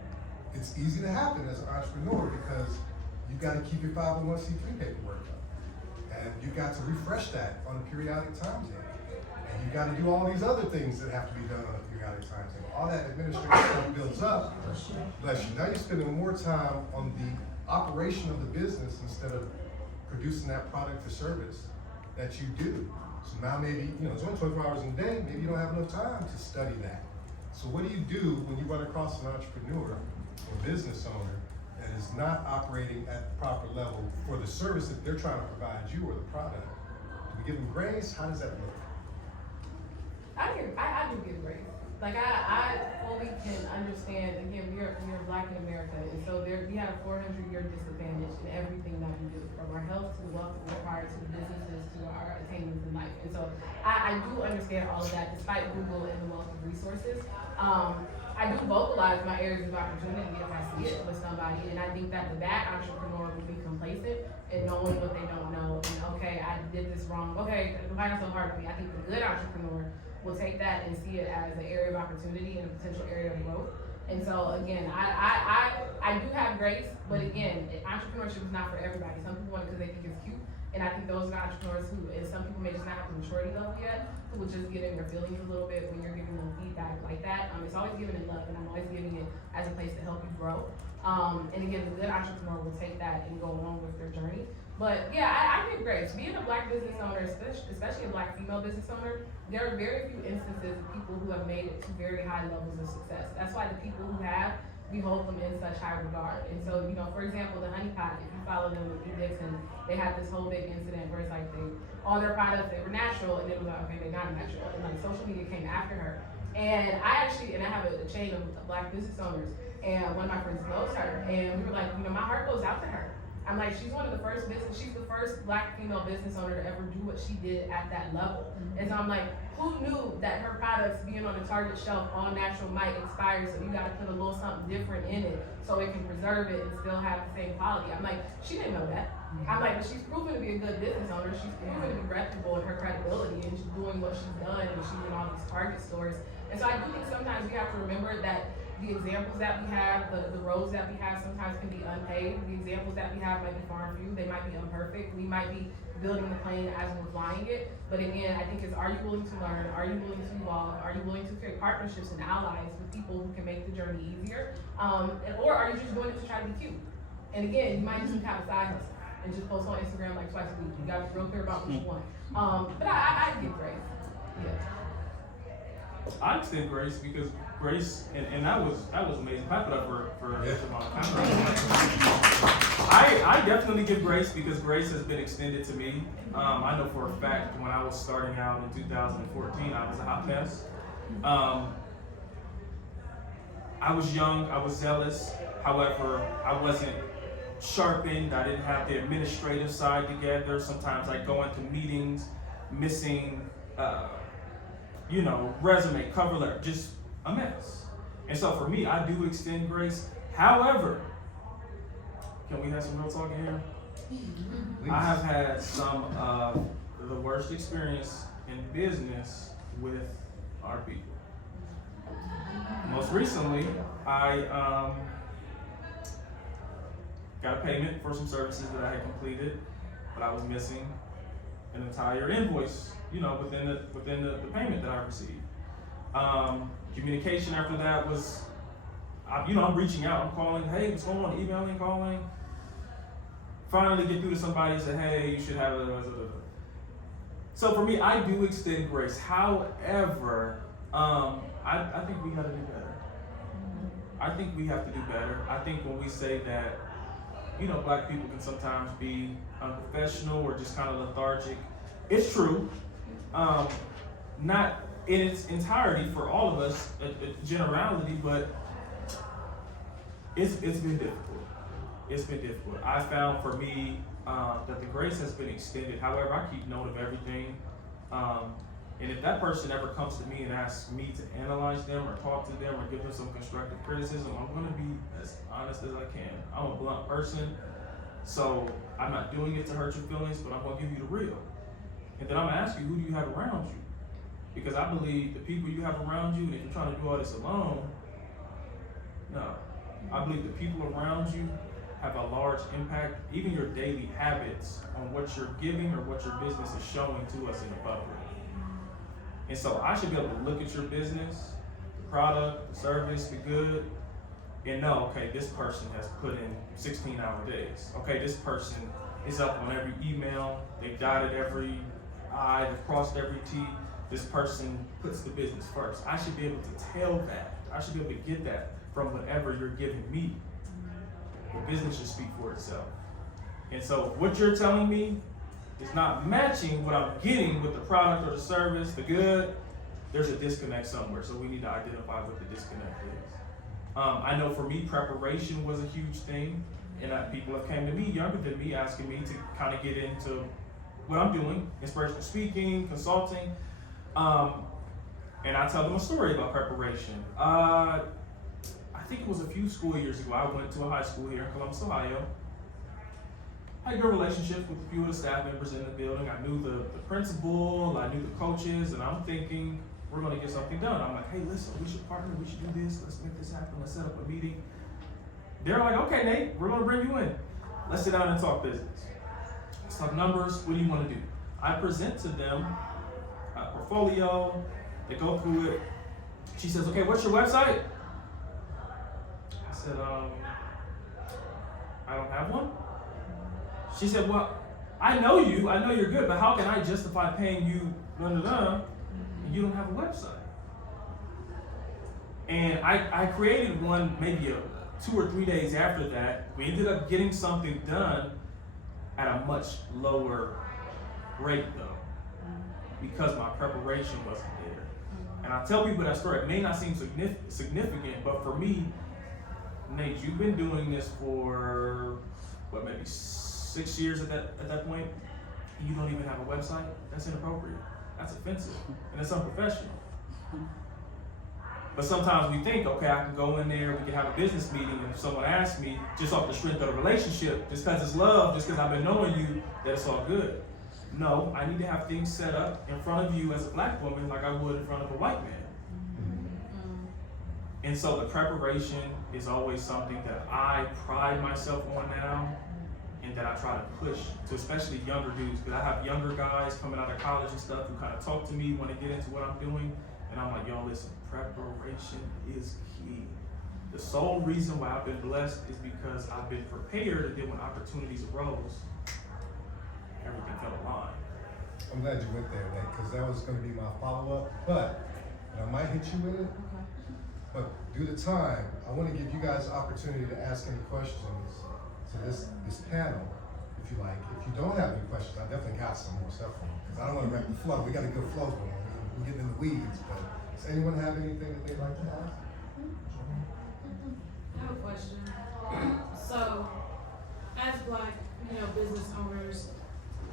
it's easy to happen as an entrepreneur because you've got to keep your 501c3 paperwork up. And you've got to refresh that on a periodic timetable. And you've got to do all these other things that have to be done on a periodic timetable. All that administrative stuff builds up. Bless you. Now you're spending more time on the operation of the business instead of producing that product or service that you do. So now maybe, it's only 24 hours in a day, maybe you don't have enough time to study that. So what do you do when you run across an entrepreneur or business owner that is not operating at the proper level for the service that they're trying to provide you or the product? Do we give them grace? How does that look? I do give grace. Like, I fully can understand, again, we're Black in America, and so we have a 400-year disadvantage in everything that we do, from our health to the wealth that we acquire to the businesses to our attainments in life. And so I do understand all of that, despite Google and the wealth of resources. I do vocalize my areas of opportunity if I see it with somebody, and I think that the bad entrepreneur will be complacent in knowing what they don't know, and okay, I did this wrong, okay, why not so hard for me? I think the good entrepreneur will take that and see it as an area of opportunity and a potential area of growth. And so again, I do have grace, but again, entrepreneurship is not for everybody. Some people want it because they think it's cute, and I think those are the entrepreneurs who, and some people may just not have the maturity level yet, who will just get in their feelings a little bit when you're giving them feedback like that. It's always given in love, and I'm always giving it as a place to help you grow. And again, the good entrepreneur will take that and go along with their journey. But yeah, I give grace. Being a Black business owner, especially a Black female business owner, there are very few instances of people who have made it to very high levels of success. That's why the people who have we hold them in such high regard. And so, you know, for example, the Honey Pot, if you follow them with E-Dixon, they had this whole big incident where it's like all their products, they were natural, and then it was like, okay, they're not natural. And like social media came after her. And I have a chain of Black business owners, and one of my friends knows her, and we were like, you know, my heart goes out to her. I'm like, she's she's the first Black female business owner to ever do what she did at that level. And so I'm like, who knew that her products being on the Target shelf, all natural, might expire, so you gotta put a little something different in it so it can preserve it and still have the same quality. I'm like, she didn't know that. I'm like, but she's proven to be a good business owner. She's proven to be reputable in her credibility, and she's doing what she's done, and she's in all these Target stores. And so I do think sometimes we have to remember that the examples that we have, the roads that we have sometimes can be unpaved. The examples that we have might be far and few, they might be imperfect. We might be building the plane as we're flying it. But again, I think it's, are you willing to learn? Are you willing to evolve? Are you willing to create partnerships and allies with people who can make the journey easier? Or are you just doing it to try to be cute? And again, you might just have a side hustle and just post on Instagram like twice a week. You gotta be real clear about what you want. But I give grace. Yeah. I extend grace because grace, and that was amazing. Clap it up for I definitely give grace because grace has been extended to me. I know for a fact when I was starting out in 2014, I was a hot mess. I was young, I was zealous. However, I wasn't sharpened. I didn't have the administrative side together. Sometimes I go into meetings missing, resume, cover letter, just a mess. And so for me, I do extend grace. However, can we have some real talk in here? I have had some of the worst experience in business with our people. Most recently, I got a payment for some services that I had completed, but I was missing an entire invoice, within the payment that I received. Communication after that was, I'm reaching out, I'm calling, hey, what's going on? Emailing, calling. Finally get through to somebody and say, hey, you should have a. So for me, I do extend grace. However, I think we gotta do better. I think we have to do better. I think when we say that, Black people can sometimes be unprofessional or just kind of lethargic, it's true. Not in its entirety for all of us, a generality, but it's been difficult. It's been difficult. I found for me that the grace has been extended. However, I keep note of everything. And if that person ever comes to me and asks me to analyze them or talk to them or give them some constructive criticism, I'm gonna be as honest as I can. I'm a blunt person, so I'm not doing it to hurt your feelings, but I'm gonna give you the real. And then I'm gonna ask you, who do you have around you? Because I believe the people you have around you, and if you're trying to do all this alone, no. I believe the people around you have a large impact, even your daily habits on what you're giving or what your business is showing to us in the public. And so I should be able to look at your business, the product, the service, the good, and know, okay, this person has put in 16-hour days. Okay, this person is up on every email, they've dotted every I, they've crossed every T. This person puts the business first. I should be able to tell that. I should be able to get that from whatever you're giving me. The business should speak for itself. And so what you're telling me is not matching what I'm getting with the product or the service, the good. There's a disconnect somewhere, so we need to identify what the disconnect is. I know for me, preparation was a huge thing, and people have came to me, younger than me, asking me to kind of get into what I'm doing, inspirational speaking, consulting, and I tell them a story about preparation. I think it was a few school years ago, I went to a high school here in Columbus, Ohio. I had good relationships with a few of the staff members in the building. I knew the principal, I knew the coaches, and I'm thinking, we're gonna get something done. I'm like, hey, listen, we should partner, we should do this, let's make this happen, let's set up a meeting. They're like, okay, Nate, we're gonna bring you in. Let's sit down and talk business. Let's talk numbers, what do you wanna do? I present to them a portfolio, they go through it. She says, okay, what's your website? I said, I don't have one. She said, well, I know you're good, but how can I justify paying you and you don't have a website? And I created one maybe 2 or 3 days after that, we ended up getting something done at a much lower rate though, because my preparation wasn't there. And I tell people that story, it may not seem significant, but for me, Nate, you've been doing this for, what, maybe 6 years at that point? You don't even have a website? That's inappropriate. That's offensive. And it's unprofessional. But sometimes we think, okay, I can go in there, we can have a business meeting, and if someone asks me, just off the strength of the relationship, just because it's love, just because I've been knowing you, that it's all good. No, I need to have things set up in front of you as a black woman like I would in front of a white man. And so the preparation is always something that I pride myself on now, and that I try to push to especially younger dudes, because I have younger guys coming out of college and stuff who kind of talk to me, want to get into what I'm doing, and I'm like, yo, listen, preparation is key. The sole reason why I've been blessed is because I've been prepared, and then when opportunities arose, everything fell in line. I'm glad you went there, Nate, because that was gonna be my follow-up, but, and I might hit you with it, but due to time, I wanna give you guys the opportunity to ask any questions to this panel, if you like. If you don't have any questions, I definitely got some more stuff for you, because I don't wanna wreck the flow. We got a good flow going on. We're getting in the weeds, but does anyone have anything that they'd like to ask? I have a question. So, as black, business owners,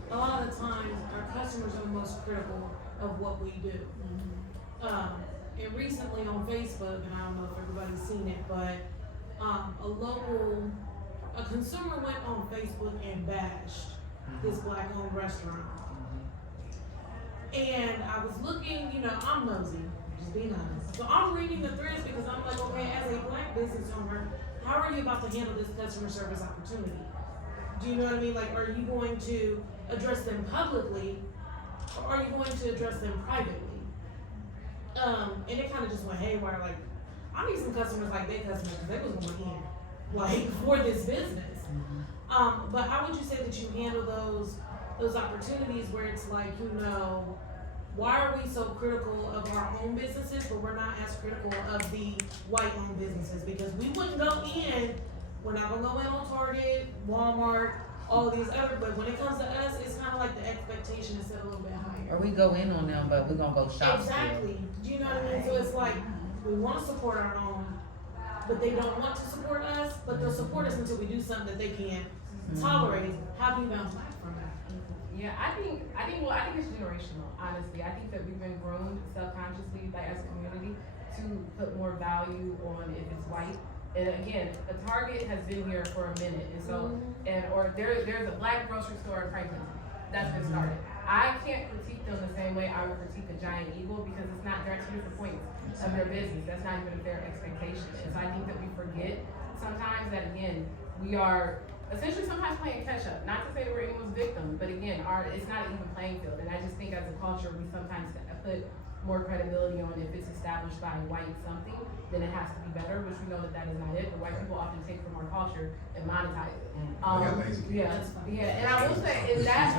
a lot of the times our customers are the most critical of what we do. And recently on Facebook, and I don't know if everybody's seen it, but a consumer went on Facebook and bashed this black-owned restaurant. And I was looking, I'm nosy, just being honest. So I'm reading the threads because I'm like, okay, as a black business owner, how are you about to handle this customer service opportunity? Do you know what I mean? Like, are you going to address them publicly, or are you going to address them privately? And it kind of just went haywire. Like, I need some customers like they customers because they was going in, like, for this business. But how would you say that you handle those opportunities where it's like, why are we so critical of our own businesses, but we're not as critical of the white-owned businesses? Because we wouldn't go in, we're not gonna go in on Target, Walmart, all these other, but when it comes to us, it's kind of like the expectation is set a little bit higher. Or we go in on them, but we're gonna go shop. Exactly. Do you know what I mean? So it's like, we wanna support our own, but they don't want to support us, but they'll support us until we do something that they can't tolerate. How do you bounce back from that? Yeah, I think it's generational, honestly. I think that we've been groomed subconsciously, like as a community, to put more value on if it's white. And again, a Target has been here for a minute, and so, or there's a black grocery store in Franklin that's been started. I can't critique them the same way I would critique a Giant Eagle because it's not, they're at 2 different points of their business. That's not even a fair expectation. And so I think that we forget sometimes that, again, we are essentially sometimes playing catch up. Not to say that we're anyone's victim, but again, it's not an even playing field. And I just think as a culture, we sometimes put more credibility on if it's established by white something, then it has to be better, which we know that is not it. The white people often take from our culture and monetize it. And I will say, in that,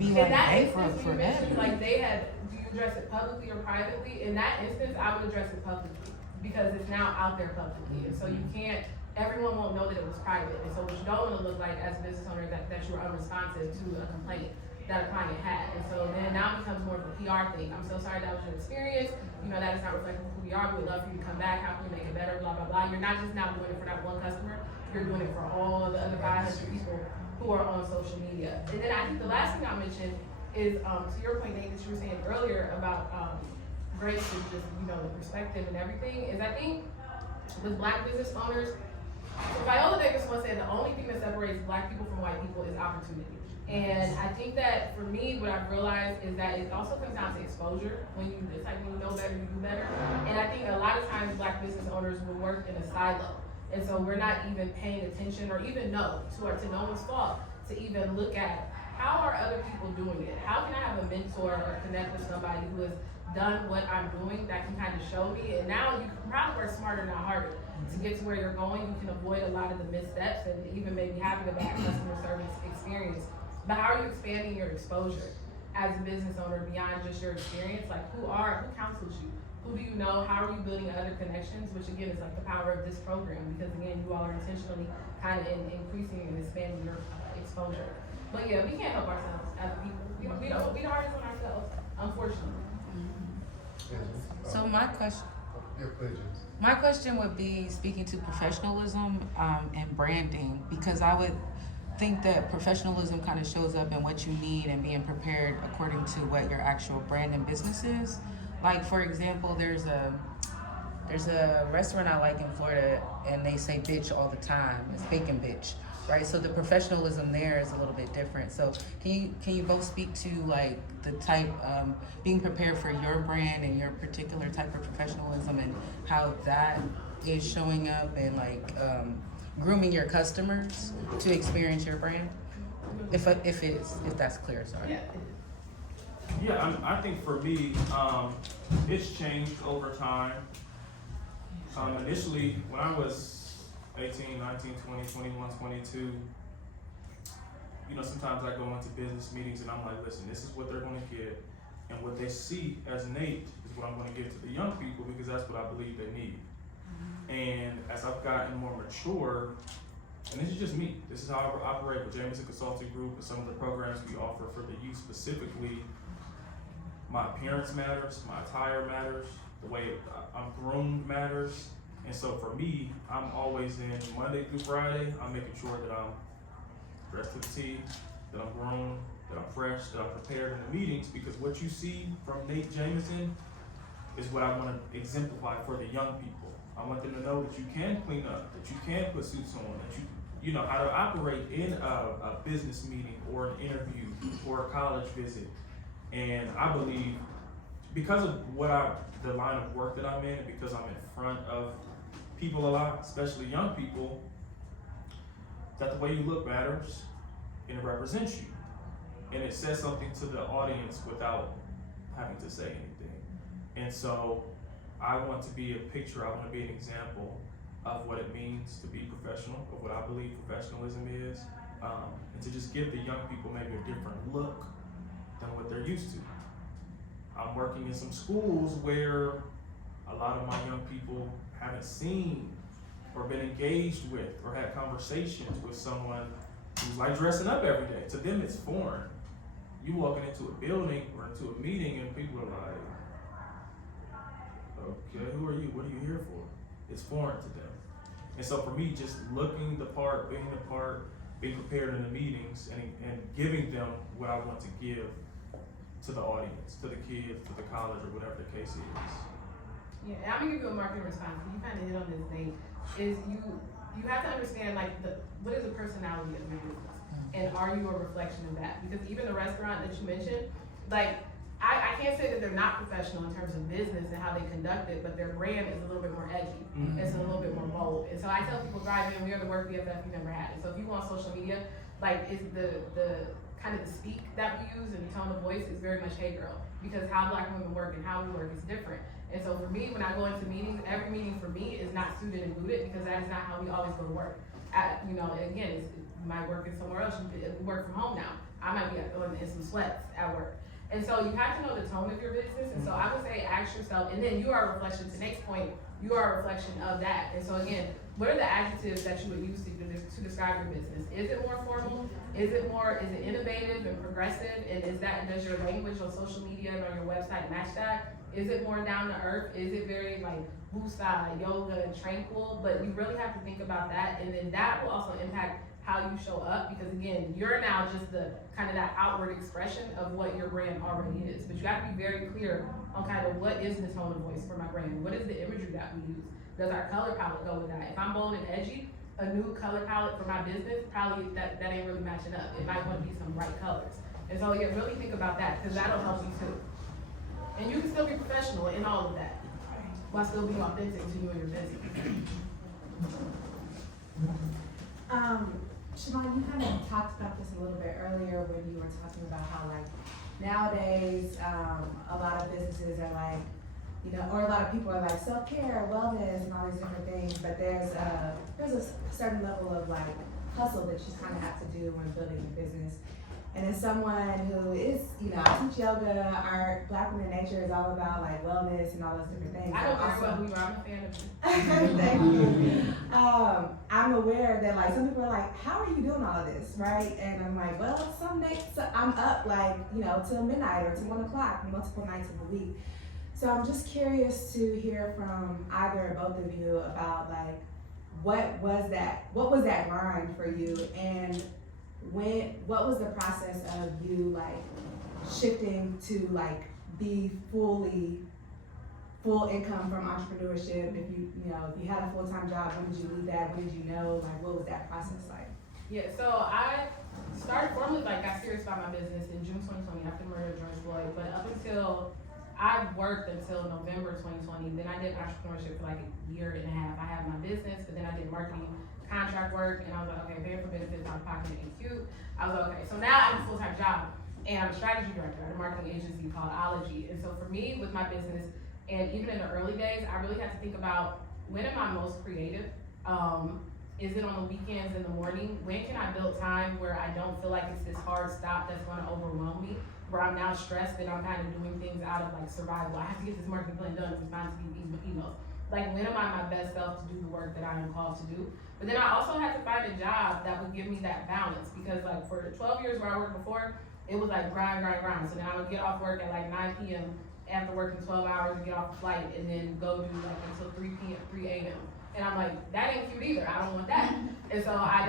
in that instance, when you mentioned, like, do you address it publicly or privately? In that instance, I would address it publicly, because it's now out there publicly. And so you can't, everyone won't know that it was private. And so what you don't want to look like as a business owner that you were unresponsive to a complaint that a client had. And so then now it becomes more of a PR thing. I'm so sorry that was your experience. That is not reflective of who we are. We would love for you to come back. How can we make it better? Blah, blah, blah. You're not just now doing it for that one customer. You're doing it for all the other 500 people who are on social media. And then I think the last thing I'll mention is, to your point, Nate, that you were saying earlier about grace and just, the perspective and everything, is I think with black business owners, Viola Davis once said the only thing that separates black people from white people is opportunity. And I think that for me, what I've realized is that it also comes down to exposure. It's like when you know better, you do better. And I think a lot of times black business owners will work in a silo. And so we're not even paying attention or even to no one's fault, to even look at how are other people doing it? How can I have a mentor or connect with somebody who has done what I'm doing that can kind of show me? And now you can probably work smarter, not harder, to get to where you're going. You can avoid a lot of the missteps and even maybe having a bad customer service experience. But how are you expanding your exposure as a business owner beyond just your experience? Like, who counsels you? Who do you know? How are you building other connections? Which again is like the power of this program, because again, you all are intentionally kind of increasing and expanding your exposure. But yeah, we can't help ourselves as people. We don't be the hardest on ourselves, unfortunately. So my question, Yeah, please, James. my question would be speaking to professionalism and branding, because I would think that professionalism kind of shows up in what you need and being prepared according to what your actual brand and business is. Like for example, there's a restaurant I like in Florida, and they say bitch all the time. It's bacon bitch, right? So the professionalism there is a little bit different. So can you both speak to like the type being prepared for your brand and your particular type of professionalism and how that is showing up and like grooming your customers to experience your brand? If that's clear, sorry. Yeah. Yeah, I think for me, it's changed over time. Initially, when I was 18, 19, 20, 21, 22, you know, sometimes I go into business meetings and I'm like, listen, this is what they're gonna get, and what they see as Nate is what I'm gonna give to the young people, because that's what I believe they need. And as I've gotten more mature, and this is just me, this is how I operate with Jameson Consulting Group and some of the programs we offer for the youth specifically. My appearance matters, my attire matters, the way I'm groomed matters. And so for me, I'm always in Monday through Friday, I'm making sure that I'm dressed to the T, that I'm groomed, that I'm fresh, that I'm prepared in the meetings, because what you see from Nate Jameson is what I want to exemplify for the young people. I want them to know that you can clean up, that you can put suits on, that you know how to operate in a business meeting or an interview or a college visit. And I believe because of the line of work that I'm in, and because I'm in front of people a lot, especially young people, that the way you look matters and it represents you. And it says something to the audience without having to say anything. And so I want to be a picture, I want to be an example of what it means to be professional, of what I believe professionalism is, and to just give the young people maybe a different look than what they're used to. I'm working in some schools where a lot of my young people haven't seen or been engaged with or had conversations with someone who's like dressing up every day. To them, it's foreign. You walking into a building or into a meeting and people are like, okay, who are you? What are you here for? It's foreign to them. And so for me, just looking the part, being the part, being prepared in the meetings and giving them what I want to give to the audience, to the kids, to the college, or whatever the case is. Yeah, and I'm gonna give you a marketing response. You kind of hit on this thing. Is you have to understand like what is the personality of your business, and are you a reflection of that? Because even the restaurant that you mentioned, like I can't say that they're not professional in terms of business and how they conduct it, but their brand is a little bit more edgy. It's a little bit more bold. And so I tell people, drive in, we are the work BFF you never had. And so if you go on social media, like is the kind of the speak that we use and the tone of voice is very much hey girl, because how Black women work and how we work is different. And so for me, when I go into meetings, every meeting for me is not suited and booted, because that is not how we always go to work. You know, again, you might work in somewhere else. You work from home now. I might be in some sweats at work. And so you have to know the tone of your business. And so I would say ask yourself, and then you are a reflection, to Nate's point, you are a reflection of that. And so again, what are the adjectives that you would use to describe your business? Is it more formal? Is it innovative and progressive? And does your language on social media and on your website match that? Is it more down to earth? Is it very like woosah, yoga, and tranquil? But you really have to think about that, and then that will also impact how you show up, because again, you're now just the kind of that outward expression of what your brand already is. But you have to be very clear on kind of what is the tone of voice for my brand? What is the imagery that we use? Does our color palette go with that? If I'm bold and edgy, a new color palette for my business, probably that ain't really matching up. It might want to be some bright colors. And so yeah, really think about that, because that'll help you too. And you can still be professional in all of that, while still being authentic to you and your business. Siobhan, you kind of talked about this a little bit earlier when you were talking about how like nowadays a lot of businesses are like, you know, or a lot of people are like self-care, wellness, and all these different things, but there's a certain level of like hustle that you kind of have to do when building a business. And as someone who is, you know, I teach yoga, art, Black Women in Nature is all about like wellness and all those different things. I know So very well also- who you are. I'm a fan of you. Thank you. I'm aware that like some people are like, how are you doing all of this, right? And I'm like, well, some nights I'm up like, you know, till midnight or till 1 o'clock, multiple nights of the week. So I'm just curious to hear from either or both of you about like, what was that grind for you, and what was the process of you like shifting to like be full income from entrepreneurship? If you had a full-time job, when did you leave that? When did you know, like, what was that process like? Yeah, so I started formally, like, got serious about my business in June 2020 after the murder of George Floyd, but up until, I worked until November 2020, then I did entrepreneurship for like a year and a half. I had my business, but then I did marketing contract work, and I was like, okay, paying for benefits out of pocket ain't cute. I was like, okay, so now I have a full-time job, and I'm a strategy director at a marketing agency called Ology. And so for me, with my business, and even in the early days, I really had to think about, when am I most creative? Is it on the weekends, in the morning? When can I build time where I don't feel like it's this hard stop that's gonna overwhelm me, where I'm now stressed and I'm kind of doing things out of like survival. I have to get this marketing plan done to respond to these emails. Like, when am I my best self to do the work that I am called to do? But then I also had to find a job that would give me that balance, because like for 12 years where I worked before, it was like grind. So then I would get off work at like 9 p.m. after working 12 hours and get off the flight and then go do like until 3 a.m. And I'm like, that ain't cute either. I don't want that. And so I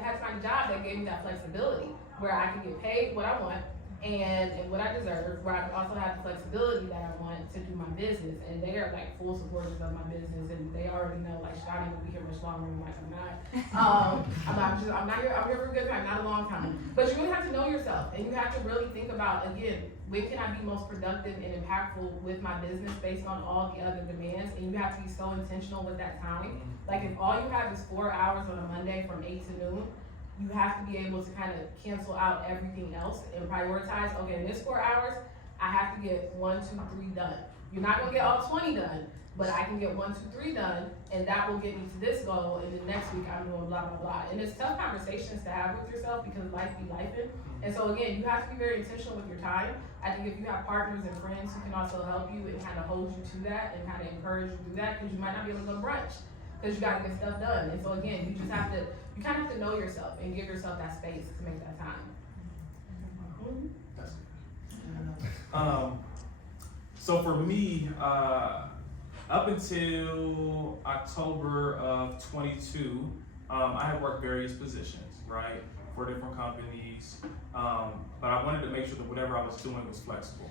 had to find a job that gave me that flexibility, where I can get paid what I want and what I deserve, where I also have the flexibility that I want to do my business. And they are like full supporters of my business, and they already know, like, Shani will be here much longer. I'm like, I'm not here. I'm here for a good time, not a long time. But you really have to know yourself, and you have to really think about, again, when can I be most productive and impactful with my business based on all the other demands? And you have to be so intentional with that time. Like, if all you have is 4 hours on a Monday from 8 to noon, you have to be able to kind of cancel out everything else and prioritize, okay, in this 4 hours, I have to get 1, 2, 3 done. You're not gonna get all 20 done, but I can get 1, 2, 3 done, and that will get me to this goal, and then next week I'm doing blah, blah, blah. And it's tough conversations to have with yourself, because life be lifing. And so again, you have to be very intentional with your time. I think if you have partners and friends who can also help you and kind of hold you to that and kind of encourage you to do that, because you might not be able to go brunch, because you gotta get stuff done. And so again, you just have to, you kind of have to know yourself and give yourself that space to make that time. So for me, up until October of 22, I had worked various positions, right, for different companies, but I wanted to make sure that whatever I was doing was flexible.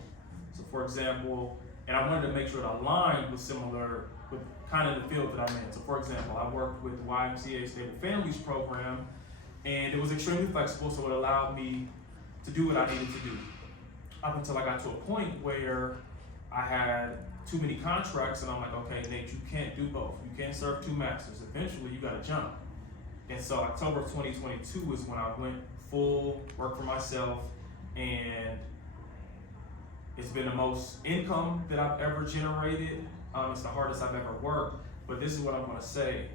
So for example, and I wanted to make sure it aligned with kind of the field that I'm in. So for example, I worked with the YMCA Stable Families program, and it was extremely flexible, so it allowed me to do what I needed to do. Up until I got to a point where I had too many contracts, and I'm like, okay, Nate, you can't do both. You can't serve 2 masters. Eventually, you gotta jump. And so October of 2022 is when I went full work for myself, and it's been the most income that I've ever generated. It's the hardest I've ever worked, but this is what I'm gonna say.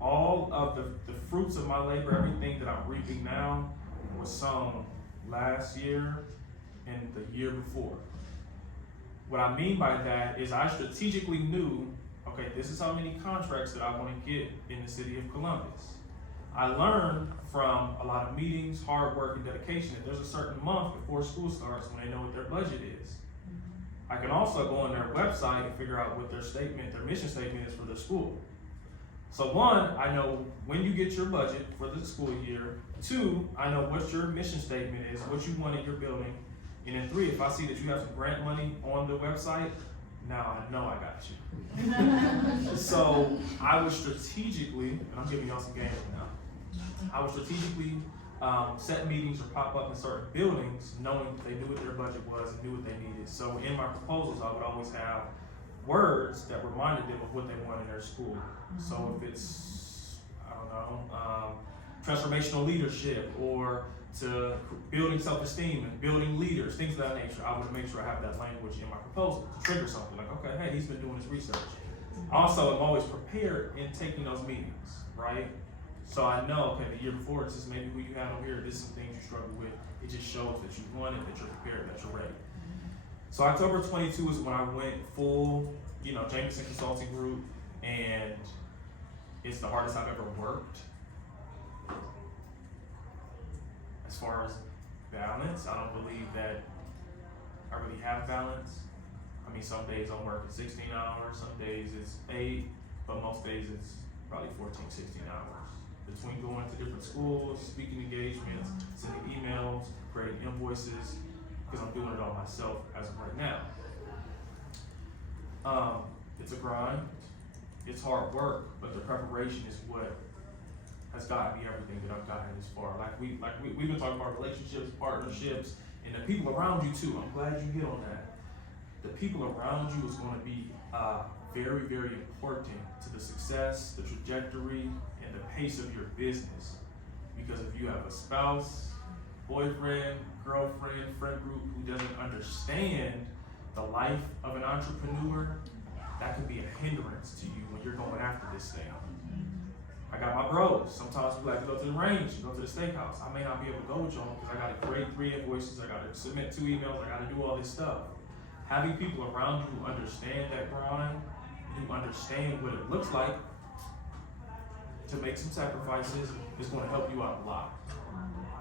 All of the fruits of my labor, everything that I'm reaping now, was sown last year and the year before. What I mean by that is I strategically knew, okay, this is how many contracts that I wanna get in the city of Columbus. I learned from a lot of meetings, hard work, and dedication that there's a certain month before school starts when they know what their budget is. I can also go on their website and figure out what their mission statement is for their school. So 1, I know when you get your budget for the school year. 2, I know what your mission statement is, what you want in your building. And then 3, if I see that you have some grant money on the website, now I know I got you. So I was strategically, and I'm giving y'all some games now, I would strategically set meetings or pop up in certain buildings, knowing that they knew what their budget was and knew what they needed. So in my proposals, I would always have words that reminded them of what they want in their school. So if it's, I don't know, transformational leadership, or to building self-esteem and building leaders, things of that nature, I would make sure I have that language in my proposal to trigger something like, okay, hey, he's been doing his research. Also, I'm always prepared in taking those meetings, right? So I know, okay, the year before, this is maybe who you had over here, this is some things you struggle with. It just shows that you want it, that you're prepared, that you're ready. So October 22 is when I went full, Jameson Consulting Group, and it's the hardest I've ever worked. As far as balance, I don't believe that I really have balance. I mean, some days I'm working 16 hours, some days it's 8, but most days it's probably 14, 16 hours. Between going to different schools, speaking engagements, sending emails, creating invoices, because I'm doing it all myself as of right now. It's a grind, it's hard work, but the preparation is what has gotten me everything that I've gotten this far. We've been talking about relationships, partnerships, and the people around you too. I'm glad you hit on that. The people around you is going to be very, very important to the success, the trajectory, and the pace of your business. Because if you have a spouse, boyfriend, girlfriend, friend group who doesn't understand the life of an entrepreneur, that could be a hindrance to you when you're going after this thing. I got my bros. Sometimes we like to go to the range, go to the steakhouse. I may not be able to go with y'all because I got to create 3 invoices, I got to submit 2 emails, I got to do all this stuff. Having people around you who understand that grind, who understand what it looks like to make some sacrifices, is going to help you out a lot.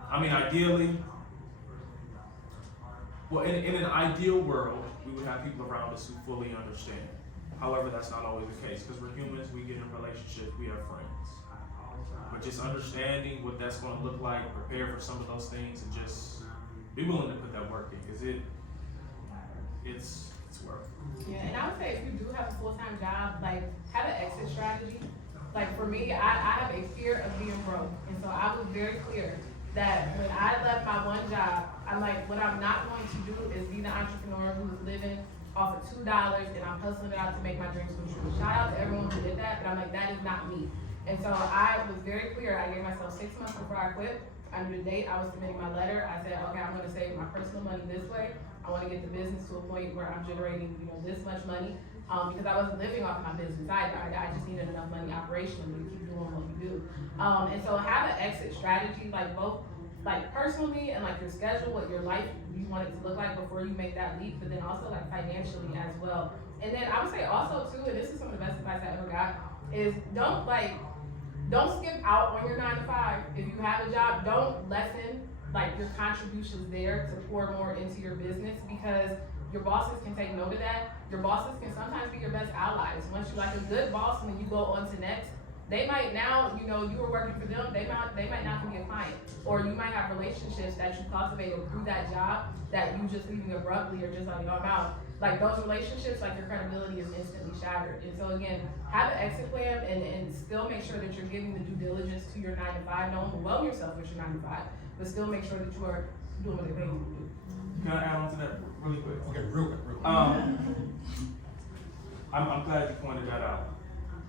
I mean, ideally, in an ideal world, we would have people around us who fully understand. However, that's not always the case because we're humans, we get in relationships, we have friends. But just understanding what that's going to look like, prepare for some of those things, and just be willing to put that work in, because it's work. Yeah, and I would say if you do have a full-time job, like, have an exit strategy. Like, for me, I have a fear of being broke, and so I was very clear that when I left my one job, I'm like, what I'm not going to do is be the entrepreneur who's living off of $2 and I'm hustling it out to make my dreams come true. Shout out to everyone who did that, but I'm like, that is not me. And so I was very clear. I gave myself 6 months before I quit. I knew the date I was submitting my letter. I said, okay, I'm gonna save my personal money this way. I wanna get the business to a point where I'm generating, this much money. Because I wasn't living off my business either. I just needed enough money operationally to keep doing what we do. And so have an exit strategy, like both, like personally and like your schedule, what your life you want it to look like before you make that leap, but then also like financially as well. And then I would say also too, and this is some of the best advice I ever got, is don't skip out on your 9 to 5. If you have a job, don't lessen like your contributions there to pour more into your business, because your bosses can take note of that. Your bosses can sometimes be your best allies. Once you're like a good boss, when you go on to next, they might now, you were working for them, they might not be a client. Or you might have relationships that you cultivated through that job that you just leaving abruptly or just like, I'm out. Like those relationships, like your credibility is instantly shattered. And so again, have an exit plan and still make sure that you're giving the due diligence to your 9 to 5. Don't overwhelm yourself with your 9 to 5, but still make sure that you are doing what they pay you to do. Can I add on to that really quick? Okay, real quick. I'm glad you pointed that out.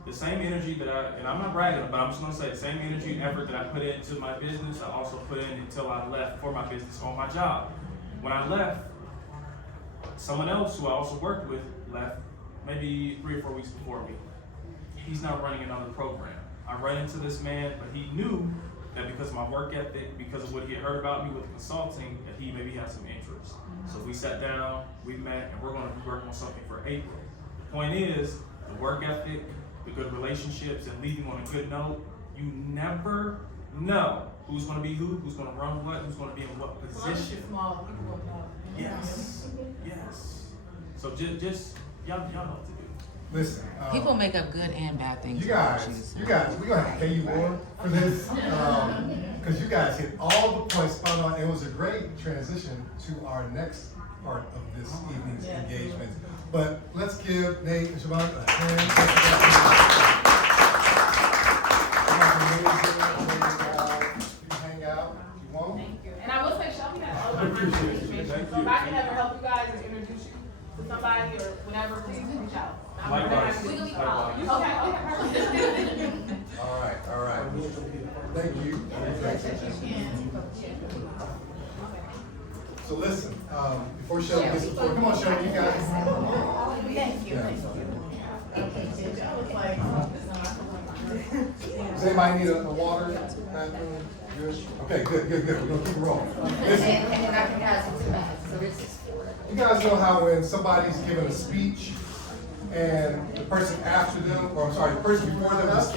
The same energy that and I'm not bragging, but I'm just gonna say the same energy and effort that I put into my business, I also put in until I left for my business on my job. When I left, someone else who I also worked with left maybe 3 or 4 weeks before me. He's now running another program. I ran into this man, but he knew that because of my work ethic, because of what he had heard about me with the consulting, that he maybe had some interest. So we sat down, we met, and we're gonna be working on something for April. The point is, the work ethic, the good relationships, and leaving on a good note, you never know who's gonna be who's gonna run what, who's gonna be in what position. Small, people won't know. Yes, yes. So just y'all know what to do. Listen. People make up good and bad things. You guys, we're gonna have to pay you more for this, because you guys hit all the points spot on. It was a great transition to our next part of this evening's engagement. But let's give Nate and Siobhan a hand. You hang out if you want. Thank you. And I will say, Shelby has all my contact information. So if I can ever help you guys and introduce you to somebody or whatever, please reach out. Likewise. We can be Likewise. Okay, perfect. All right. Thank you. So listen, before Shelby gets the floor, come on, Shelby, you guys. Thank you. Yeah. Okay, so that was like. anybody need a water? Bathroom? Good? Okay, good. We're gonna keep it rolling. Listen, And then I can pass it to Matt, so this is for. you guys know how when somebody's giving a speech and the person after them, or I'm sorry, the person before them just gives